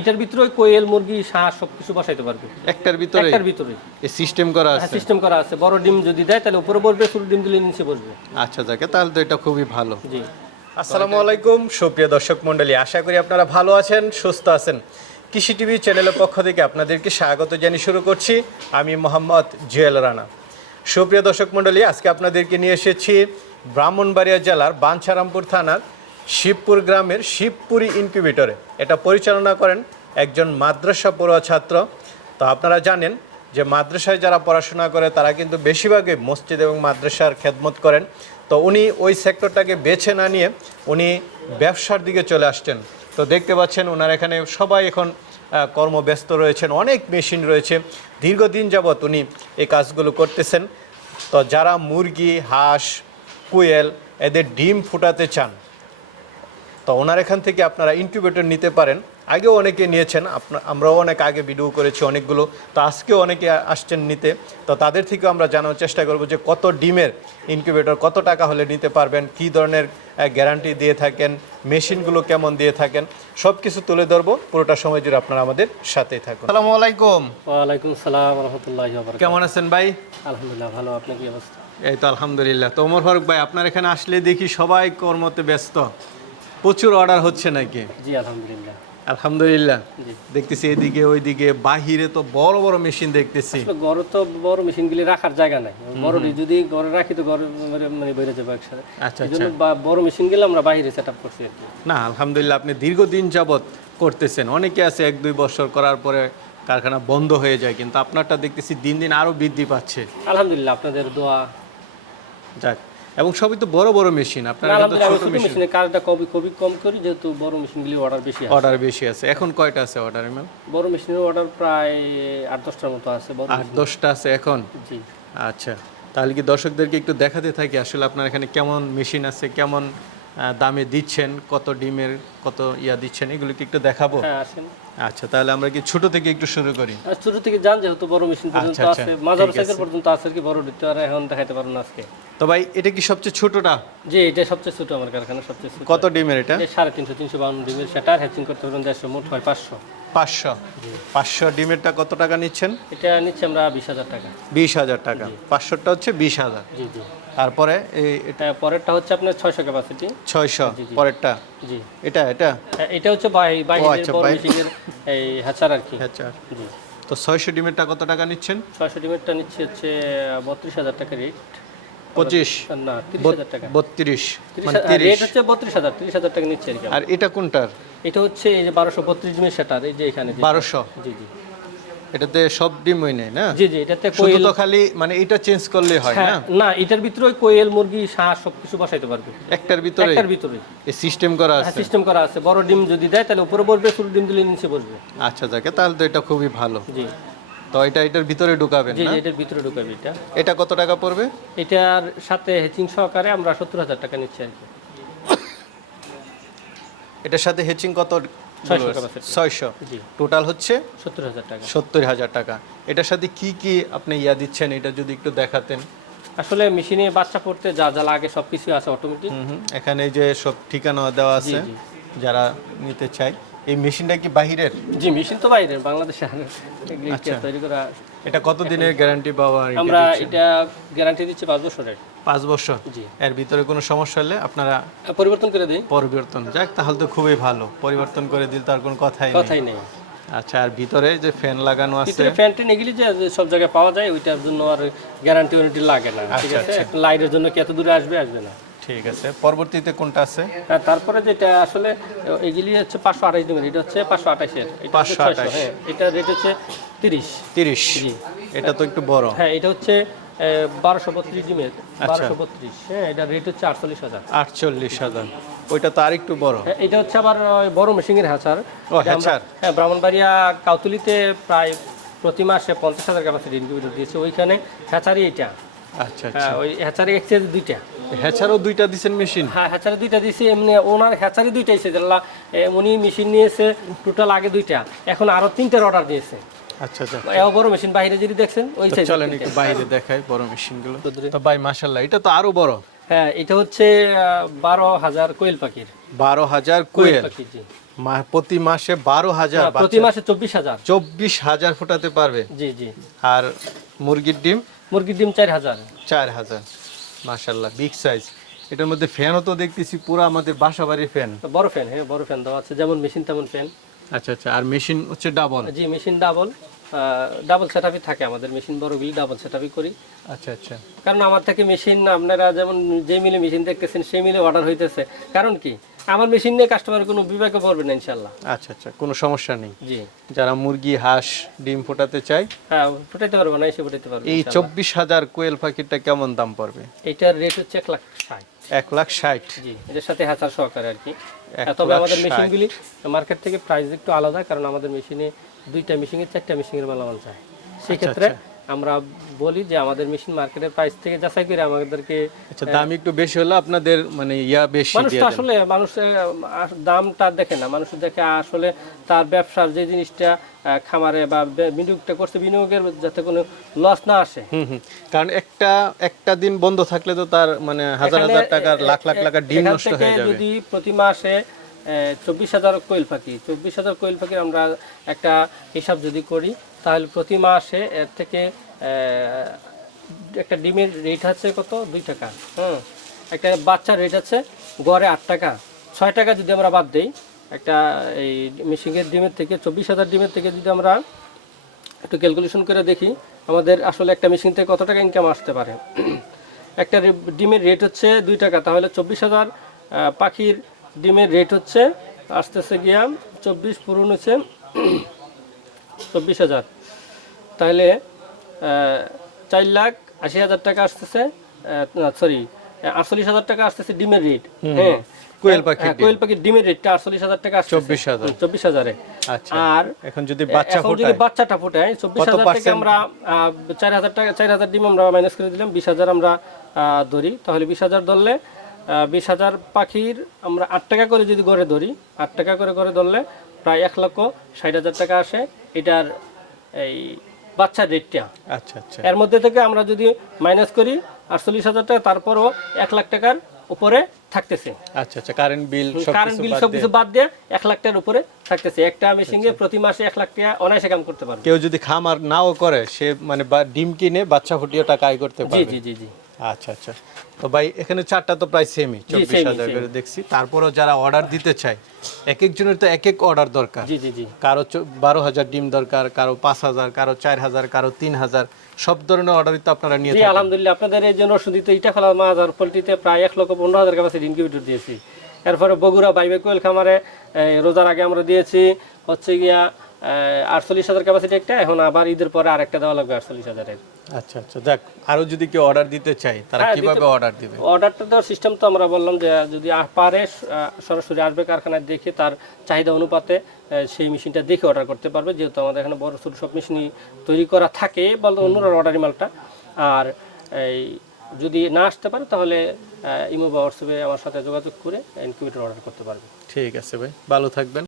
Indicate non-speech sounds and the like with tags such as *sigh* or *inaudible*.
এটার ভিতরে কোয়েল মুরগি হাঁস সবকিছু বসাইতে পারবে। একটার ভিতরে একটার ভিতরে এই সিস্টেম করা আছে? সিস্টেম করা আছে। বড় ডিম যদি দেয় তাহলে উপরে বসবে ছোট ডিম দিলে নিচে বসবে। আচ্ছা যাকে তাহলে তো এটা খুবই ভালো। জি। আসসালামু আলাইকুম সুপ্রিয় দর্শক মণ্ডলী আশা করি আপনারা ভালো আছেন সুস্থ আছেন। কৃষি টিভি চ্যানেলের পক্ষ থেকে আপনাদেরকে স্বাগত জানিয়ে শুরু করছি। আমি মোহাম্মদ জুয়েল রানা। সুপ্রিয় দর্শক মণ্ডলী আজকে আপনাদেরকে নিয়ে এসেছি ব্রাহ্মণবাড়িয়া জেলার বাঞ্ছারামপুর থানার শিবপুর গ্রামের শিবপুরি ইনকিউবেটরে এটা পরিচালনা করেন একজন মাদ্রাসা পড়ুয়া ছাত্র। তো আপনারা জানেন যে মাদ্রাসায় যারা পড়াশোনা করে, তারা কিন্তু বেশিরভাগই মসজিদ এবং মাদ্রাসার খেদমত করেন। তো উনি ওই সেক্টরটাকে বেছে না নিয়ে উনি ব্যবসার দিকে চলে আসছেন। তো দেখতে পাচ্ছেন ওনার এখানে সবাই এখন কর্মব্যস্ত রয়েছেন, অনেক মেশিন রয়েছে। দীর্ঘদিন যাবৎ উনি এই কাজগুলো করতেছেন। তো যারা মুরগি, হাঁস, কুয়েল, এদের ডিম ফুটাতে চান তো ওনার এখান থেকে আপনারা ইনকিউবেটর নিতে পারেন। আগেও অনেকে নিয়েছেন আপনার আমরাও অনেক আগে ভিডিও করেছি অনেকগুলো। তো আজকেও অনেকে আসছেন নিতে। তো তাদের থেকেও আমরা জানার চেষ্টা করব যে কত ডিমের ইনকিউবেটর কত টাকা হলে নিতে পারবেন কী ধরনের গ্যারান্টি দিয়ে থাকেন মেশিনগুলো কেমন দিয়ে থাকেন সব কিছু তুলে ধরবো। পুরোটা সময় জুড়ে আপনারা আমাদের সাথেই থাকুন। আসসালামু আলাইকুম। ওয়ালাইকুম সালাম রহমতুল্লাহ কেমন আছেন ভাই? আলহামদুলিল্লাহ ভালো। আপনার কি অবস্থা? এই তো আলহামদুলিল্লাহ। তো ওমর ফারুক ভাই আপনার এখানে আসলে দেখি সবাই কর্মতে ব্যস্ত। প্রচুর অর্ডার হচ্ছে নাকি? জি আলহামদুলিল্লাহ। আলহামদুলিল্লাহ। দেখতেছি এদিকে ওইদিকে বাহিরে তো বড় বড় মেশিন দেখতেছি। ঘরে তো বড় মেশিনগুলি রাখার জায়গা নাই। বড় যদি ঘরে রাখি তো ঘরে মানে বেড়ে যাবে একসাথে। আচ্ছা বা- বড় মেশিনগুলো আমরা বাইরে সেট আপ করছি না আলহামদুলিল্লাহ আপনি দীর্ঘদিন যাবৎ করতেছেন। অনেকে আছে এক দুই বছর করার পরে কারখানা বন্ধ হয়ে যায় কিন্তু আপনারটা দেখতেছি দিন দিন আরও বৃদ্ধি পাচ্ছে। আলহামদুলিল্লাহ আপনাদের দোয়া। যাক এবং সবই তো বড় বড় মেশিন। আপনার এখানে তো আলহামদুলিল্লাহ ছোট ছোট মেশিন। মেশিনের কাজটা খুবই খুবই কম করি যেহেতু বড় মেশিনগুলি অর্ডার বেশি আছে। অর্ডার বেশি আছে। এখন কয়টা আছে অর্ডার ম্যাম বড় মেশিনের অর্ডার প্রায় আট দশটার মতো আছে আট দশটা আছে এখন? জি। আচ্ছা। তাহলে কি দর্শকদেরকে একটু দেখাতে থাকি আসলে আপনার এখানে কেমন মেশিন আছে কেমন দামে দিচ্ছেন কত ডিমের কত ইয়া দিচ্ছেন এগুলো কি একটু দেখাবো? হ্যাঁ আসেন। আচ্ছা তাহলে আমরা কি ছোট থেকে একটু শুরু করি? আর ছোট থেকে যান যেহেতু বড় মেশিন পর্যন্ত আচ্ছা, আছে। মাঝার ঠিক সাইকেল পর্যন্ত আছে কি বড় দিতে আর এখন দেখাইতে পারব না আজকে। তো ভাই এটা কি সবচেয়ে ছোটটা? জি এটা সবচেয়ে ছোট আমার কারখানা সবচেয়ে ছোট। কত ডিমের এটা? সাড়ে তিনশো তিনশো বাউন্ন ডিমের। সেটার হ্যাচিং করতে পারবেন দেড়শো মোট হয় পাঁচশো। পাঁচশো? পাঁচশো ডিমেরটা কত টাকা নিচ্ছেন? এটা নিচ্ছে আমরা বিশ হাজার টাকা। বিশ হাজার টাকা। পাঁচশোটা হচ্ছে বিশ হাজার। জি জি। তারপরে এই এটা পরেরটা হচ্ছে আপনার ছয়শো ক্যাপাসিটি ছয়শো পরেরটা? জি। এটা এটা? হ্যাঁ, এটা হচ্ছে বাই বাইরের আচ্ছা, বড়। মেশিনের এই হ্যাচার আর কি। আচ্ছা জি। তো ছয়শো ডিমেরটা কত টাকা নিচ্ছেন? ছয়শো ডিমেরটা নিচ্ছে হচ্ছে বত্রিশ হাজার টাকা রেট পঁচিশ? না তিরিশ হাজার টাকা। বত্রিশ তিরিশ মানে হাজার- তিরিশ। রেট হচ্ছে বত্রিশ হাজার তিরিশ হাজার টাকা নিচ্ছে আর কি আর এটা কোনটার? এটা হচ্ছে এই যে বারোশো বত্রিশ ডিমের সেটার এই যে এখানে যে- বারোশো। জি জি। এটাতে সব ডিম নেই না? জি জি এটাতে কোয়েল তো খালি মানে এটা চেঞ্জ করলে হয় না হ্যাঁ না? এটার ভিতরে কোয়েল মুরগি হাঁস সবকিছু বসাইতে পারবে। একটার ভিতরে একটার ভিতরে এই সিস্টেম করা আছে? সিস্টেম করা আছে। বড় ডিম যদি দেয় তাহলে উপরে বসবে ছোট ডিম দিলে নিচে বসবে। আচ্ছা যাকে তাহলে তো এটা খুবই ভালো। জি। তো এটা এটার ভিতরে ঢুকাবেন না জি এটার ভিতরে ঢুকাবে এটা। এটা কত টাকা পড়বে? এটার সাথে হেচিং সহকারে আমরা সত্তর হাজার টাকা নিচ্ছি আর কি। এটার সাথে হেচিং কত ছয়শো টোটাল হচ্ছে সত্তর হাজার টাকা। সত্তর হাজার টাকা। এটার সাথে কি কি আপনি ইয়া দিচ্ছেন? এটা যদি একটু দেখাতেন। আসলে মেশিনে বাচ্চা পড়তে যা যা লাগে সব কিছু আছে অটোমেটিক। এখানে যে সব ঠিকানা দেওয়া আছে যারা নিতে চায়। এই মেশিনটা কি বাহিরের? জি মেশিন তো বাইরের বাংলাদেশে। আচ্ছা। তৈরি করা এটা কত দিনের গ্যারান্টি পাওয়া আমরা এটা গ্যারান্টি দিচ্ছি পাঁচ বছরের। পাঁচ বছর। এর ভিতরে কোনো সমস্যা হলে আপনারা পরিবর্তন করে দিই। পরিবর্তন। যাক তাহলে তো খুবই ভালো। পরিবর্তন করে দিলে তার কোনো কথাই নেই। কথাই নেই। আচ্ছা আর ভিতরে যে ফ্যান লাগানো আছে? ভিতরে ফ্যান টেন এগুলি যে সব জায়গায় পাওয়া যায় ওইটার জন্য আর গ্যারান্টি ওয়ারেন্টি লাগে না। ঠিক আচ্ছা, আছে লাইটের জন্য কি এত দূরে আসবে আসবে না। ঠিক আছে। পরবর্তীতে কোনটা আছে? আর তারপরে যেটা আসলে এগুলি হচ্ছে পাঁচশো আঠাশ ডিমের এটা হচ্ছে পাঁচশো আঠাশের। এটা হচ্ছে 528 হ্যাঁ এটা রেট হচ্ছে তিরিশ। তিরিশ। এটা তো একটু বড়। হ্যাঁ এটা হচ্ছে বারোশো বত্রিশ ডিমের আচ্ছা। বারোশো বত্রিশ। হ্যাঁ এটা রেট হচ্ছে আটচল্লিশ হাজার। আটচল্লিশ হাজার। ওইটা তো আরেকটু বড়। হ্যাঁ, এটা হচ্ছে আবার বড় মেশিনের হ্যাচার। হ্যাঁ ব্রাহ্মণবাড়িয়া কাউতুলিতে প্রায় প্রতি মাসে পঞ্চাশ হাজার ক্যাপাসিটি ইনকিউবেটর দিয়েছে। ওইখানে হ্যাচারি এটা আচ্ছা আচ্ছা। হ্যাঁ ওই হ্যাচারি এক্সচেঞ্জ দুইটা। হ্যাচারও দুইটা দিছেন মেশিন হ্যাঁ হ্যাচারি দুইটা এমনি ওনার হ্যাচারি দুইটা এসেছে উনি মেশিন নিয়েছে টোটাল আগে দুইটা। এখন আরও তিনটার অর্ডার দিয়েছে। আচ্ছা আচ্ছা। এও বড় মেশিন বাইরে যদি দেখছেন ওই তো চলেন একটু বাইরে দেখাই বড় মেশিনগুলো তো ভাই মাশাল্লাহ এটা তো আরও বড়। হ্যাঁ এটা হচ্ছে বারো হাজার কোয়েল পাখির। বারো হাজার কোয়েল কোয়েল। পাখি জি। প্রতি মাসে বারো হাজার প্রতি মাসে চব্বিশ হাজার। চব্বিশ হাজার ফোটাতে পারবে। জি জি। আর মুরগির ডিম? মুরগির ডিম চার হাজার। চার হাজার। মাশাল্লাহ বিগ সাইজ এটার মধ্যে ফ্যানও তো দেখতেছি পুরো আমাদের বাসা বাড়ির ফ্যান বড় ফ্যান হ্যাঁ বড় ফ্যান দেওয়া আছে যেমন মেশিন তেমন ফ্যান আচ্ছা আচ্ছা আর মেশিন হচ্ছে double G machine double double set থাকে আমাদের মেশিন বড়গুলি ডাবল সেট করি। আচ্ছা আচ্ছা। কারণ আমার থেকে মেশিন আপনারা যেমন যে মিলে মেশিন দেখতেছেন সেই মিলে অর্ডার হইতেছে। কারণ কি? আমার মেশিন নিয়ে কাস্টমার কোনো বিবেকে পড়বে না ইনশাল্লাহ আচ্ছা আচ্ছা কোনো সমস্যা নেই। জি। যারা মুরগি হাঁস ডিম ফোটাতে চায় হ্যাঁ ফুটাইতে পারব না এসে ফুটাইতে পারব এই। চব্বিশ হাজার কোয়েল পাখিটা কেমন দাম পড়বে? এটার রেট হচ্ছে এক লাখ ষাট। এক লাখ ষাট। জি এটার সাথে হাজার সহকারে আর কি। তবে আমাদের। মেশিনগুলি মার্কেট থেকে প্রাইস একটু আলাদা কারণ আমাদের মেশিনে দুইটা মেশিনে চারটা মেশিনের মালামাল চায় সেক্ষেত্রে আমরা বলি যে আমাদের মেশিন মার্কেটের প্রাইস থেকে যাচাই করে আমাদেরকে আচ্ছা দাম একটু বেশি হলে আপনাদের মানে ইয়া বেশি মানুষ আসলে মানুষের দামটা দেখে না। মানুষ দেখে আসলে তার ব্যবসার যে জিনিসটা খামারে বা বিনিয়োগটা করছে বিনিয়োগের যাতে কোনো লস না আসে। হুম হুম। কারণ একটা একটা দিন বন্ধ থাকলে তো তার মানে হাজার হাজার টাকার লাখ লাখ টাকার ডিম নষ্ট হয়ে যাবে। যদি প্রতি মাসে চব্বিশ হাজার কোয়েল পাখি। চব্বিশ হাজার কোয়েল পাখির আমরা একটা হিসাব যদি করি, তাহলে প্রতি মাসে এর থেকে একটা ডিমের রেট আছে কত? দুই টাকা। হুম। একটা বাচ্চার রেট আছে গড়ে আট টাকা। ছয় টাকা যদি আমরা বাদ দিই, একটা এই মিশিংয়ের ডিমের থেকে, চব্বিশ হাজার ডিমের থেকে যদি আমরা একটু ক্যালকুলেশন করে দেখি, আমাদের আসলে একটা মেশিন থেকে কত টাকা ইনকাম আসতে পারে। একটা ডিমের রেট হচ্ছে দুই টাকা। তাহলে চব্বিশ হাজার পাখির ডিমের রেট হচ্ছে আসতেছে গিয়া চব্বিশ পূরণ হচ্ছে *clears throat* চব্বিশ হাজার। তাহলে চার লাখ আশি হাজার টাকা আসতেছে সরি আটচল্লিশ হাজার টাকা আসতেছে ডিমের রেট হ্যাঁ কোয়েল হ্যাঁ, কোয়েল পাখির ডিমের রেটটা আটচল্লিশ হাজার টাকা চব্বিশ হাজার। চব্বিশ হাজারে। আচ্ছা আর এখন যদি বাচ্চা এখন যদি বাচ্চাটা ফুটায় চব্বিশ হাজার থেকে আমরা চার হাজার টাকা চার হাজার ডিম আমরা মাইনাস করে দিলাম বিশ হাজার আমরা ধরি। তাহলে বিশ হাজার ধরলে বিশ হাজার পাখির আমরা আট টাকা করে যদি গড়ে ধরি আট টাকা করে করে ধরলে প্রায় এক লক্ষ ষাট হাজার টাকা আসে। এটার এই বাচ্চার রেটটা। আচ্ছা আচ্ছা। এর মধ্যে থেকে আমরা যদি মাইনাস করি আটচল্লিশ হাজার টাকা তারপরও এক লাখ টাকার উপরে থাকতেছে। আচ্ছা আচ্ছা কারেন্ট বিল কারেন্ট বিল সব কিছু বাদ দিয়ে। এক লাখ টাকার উপরে থাকতেছে। একটা মেশিন মেশিনে প্রতি মাসে এক লাখ টাকা অনায়াসে কাম করতে পারবে। কেউ যদি খামার নাও করে সে মানে ডিম কিনে বাচ্চা ফুটিয়ে টাকা আয় করতে জি পারবে। জি জি জি। আচ্ছা আচ্ছা। তো ভাই এখানে চারটা তো প্রায় সেমই চব্বিশ হাজার করে দেখছি। তারপরেও যারা অর্ডার দিতে চায় এক একজনের তো এক এক অর্ডার দরকার। জি জি জি। কারও বারো হাজার ডিম দরকার কারও পাঁচ হাজার কারও চার হাজার কারও তিন হাজার। সব ধরনের অর্ডারই তো আপনারা নিয়ে থাকেন। আলহামদুলিল্লাহ। আপনাদের এই জন্য শুধিত ইটা ফেলা মাছ আর পোলট্রিতে প্রায় এক লক্ষ পনেরো হাজার ক্যাপাসিটি ইনকিউবেটর দিয়েছি। এরপরে বগুড়া বাইবে কোয়েল খামারে রোজার আগে আমরা দিয়েছি হচ্ছে গিয়া আটচল্লিশ হাজার ক্যাপাসিটি একটা এখন আবার ঈদের পরে আরেকটা দেওয়া লাগবে আটচল্লিশ হাজারের আচ্ছা আচ্ছা। যাক আরও যদি কেউ অর্ডার দিতে চায় তারা হ্যাঁ, কীভাবে অর্ডার দিবে? অর্ডারটা দেওয়ার সিস্টেম তো আমরা বললাম যে যদি পারে সরাসরি আসবে কারখানায় দেখে তার চাহিদা অনুপাতে সেই মেশিনটা দেখে অর্ডার করতে পারবে। যেহেতু আমাদের এখানে বড় ছোটো সব মেশিনই তৈরি করা থাকে বলতে অন্যরা অর্ডারি মালটা। আর এই যদি না আসতে পারে তাহলে ইমো বা হোয়াটসঅ্যাপে আমার সাথে যোগাযোগ করে ইনকিউবেটর অর্ডার করতে পারবে। ঠিক আছে ভাই ভালো থাকবেন।